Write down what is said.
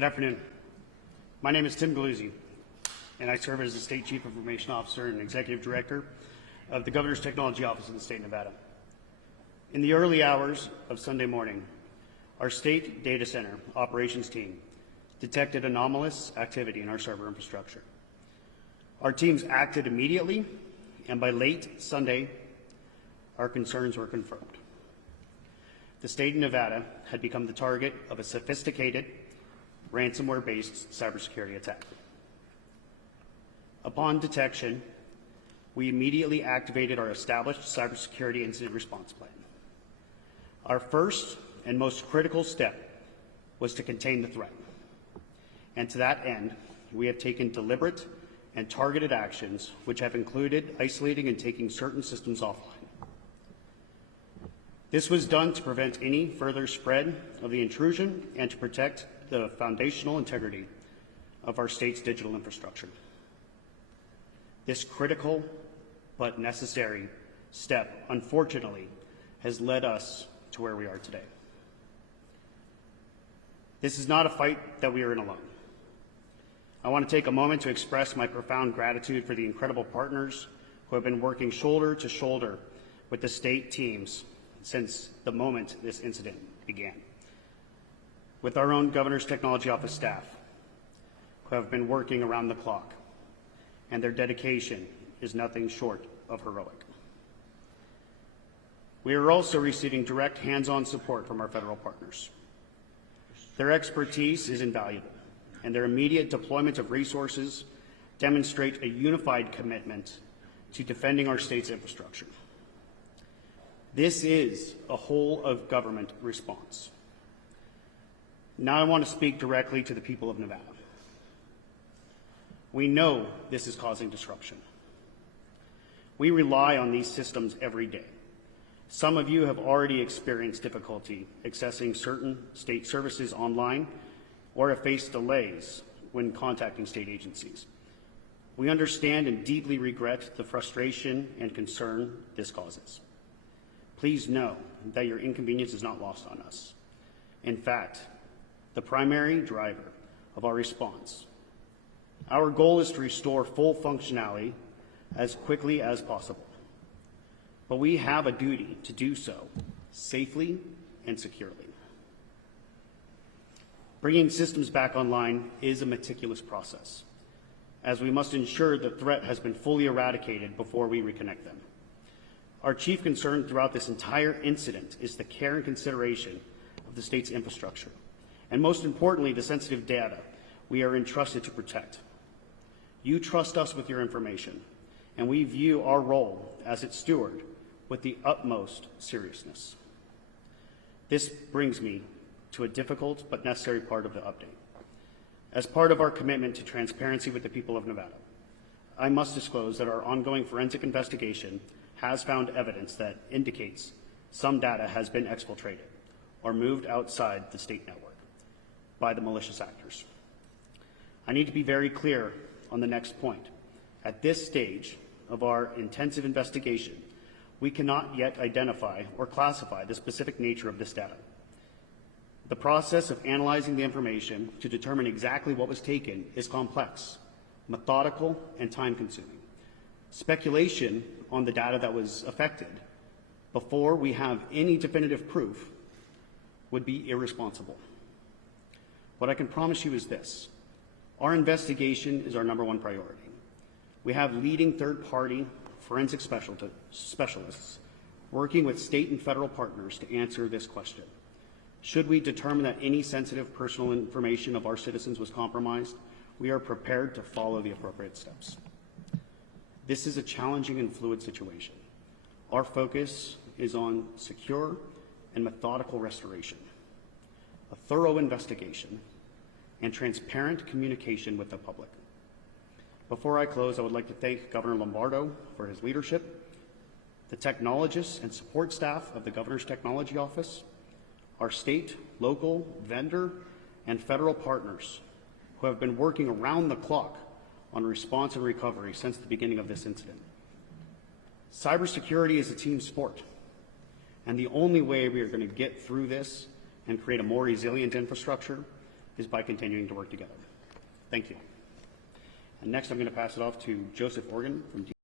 Good afternoon. My name is Tim Galuzzi, and I serve as the State Chief Information Officer and Executive Director of the Governor's Technology Office in the state of Nevada. In the early hours of Sunday morning, our state data center operations team detected anomalous activity in our server infrastructure. Our teams acted immediately, and by late Sunday, our concerns were confirmed. The state of Nevada had become the target of a sophisticated ransomware-based cybersecurity attack. Upon detection, we immediately activated our established cybersecurity incident response plan. Our first and most critical step was to contain the threat. And to that end, we have taken deliberate and targeted actions which have included isolating and taking certain systems offline. This was done to prevent any further spread of the intrusion and to protect the foundational integrity of our state's digital infrastructure. This critical but necessary step, unfortunately, has led us to where we are today. This is not a fight that we are in alone. I want to take a moment to express my profound gratitude for the incredible partners who have been working shoulder to shoulder with the state teams since the moment this incident began. With our own Governor's Technology Office staff, who have been working around the clock, and their dedication is nothing short of heroic. We are also receiving direct hands-on support from our federal partners. Their expertise is invaluable, and their immediate deployment of resources demonstrate a unified commitment to defending our state's infrastructure. This is a whole-of-government response. Now I want to speak directly to the people of Nevada. We know this is causing disruption. We rely on these systems every day. Some of you have already experienced difficulty accessing certain state services online or have faced delays when contacting state agencies. We understand and deeply regret the frustration and concern this causes. Please know that your inconvenience is not lost on us. In fact, the primary driver of our response. Our goal is to restore full functionality as quickly as possible. But we have a duty to do so safely and securely. Bringing systems back online is a meticulous process, as we must ensure the threat has been fully eradicated before we reconnect them. Our chief concern throughout this entire incident is the care and consideration of the state's infrastructure, and most importantly, the sensitive data we are entrusted to protect. You trust us with your information, and we view our role as its steward with the utmost seriousness. This brings me to a difficult but necessary part of the update. As part of our commitment to transparency with the people of Nevada, I must disclose that our ongoing forensic investigation has found evidence that indicates some data has been exfiltrated or moved outside the state network by the malicious actors. I need to be very clear on the next point. At this stage of our intensive investigation, we cannot yet identify or classify the specific nature of this data. The process of analyzing the information to determine exactly what was taken is complex, methodical, and time-consuming. Speculation on the data that was affected before we have any definitive proof would be irresponsible. What I can promise you is this: our investigation is our #1 priority. We have leading third-party forensic specialists working with state and federal partners to answer this question. Should we determine that any sensitive personal information of our citizens was compromised, we are prepared to follow the appropriate steps. This is a challenging and fluid situation. Our focus is on secure and methodical restoration, a thorough investigation, and transparent communication with the public. Before I close, I would like to thank Governor Lombardo for his leadership, the technologists and support staff of the Governor's Technology Office, our state, local, vendor, and federal partners who have been working around the clock on response and recovery since the beginning of this incident. Cybersecurity is a team sport, and the only way we are going to get through this and create a more resilient infrastructure is by continuing to work together. Thank you. And next, I'm going to pass it off to Joseph Organ from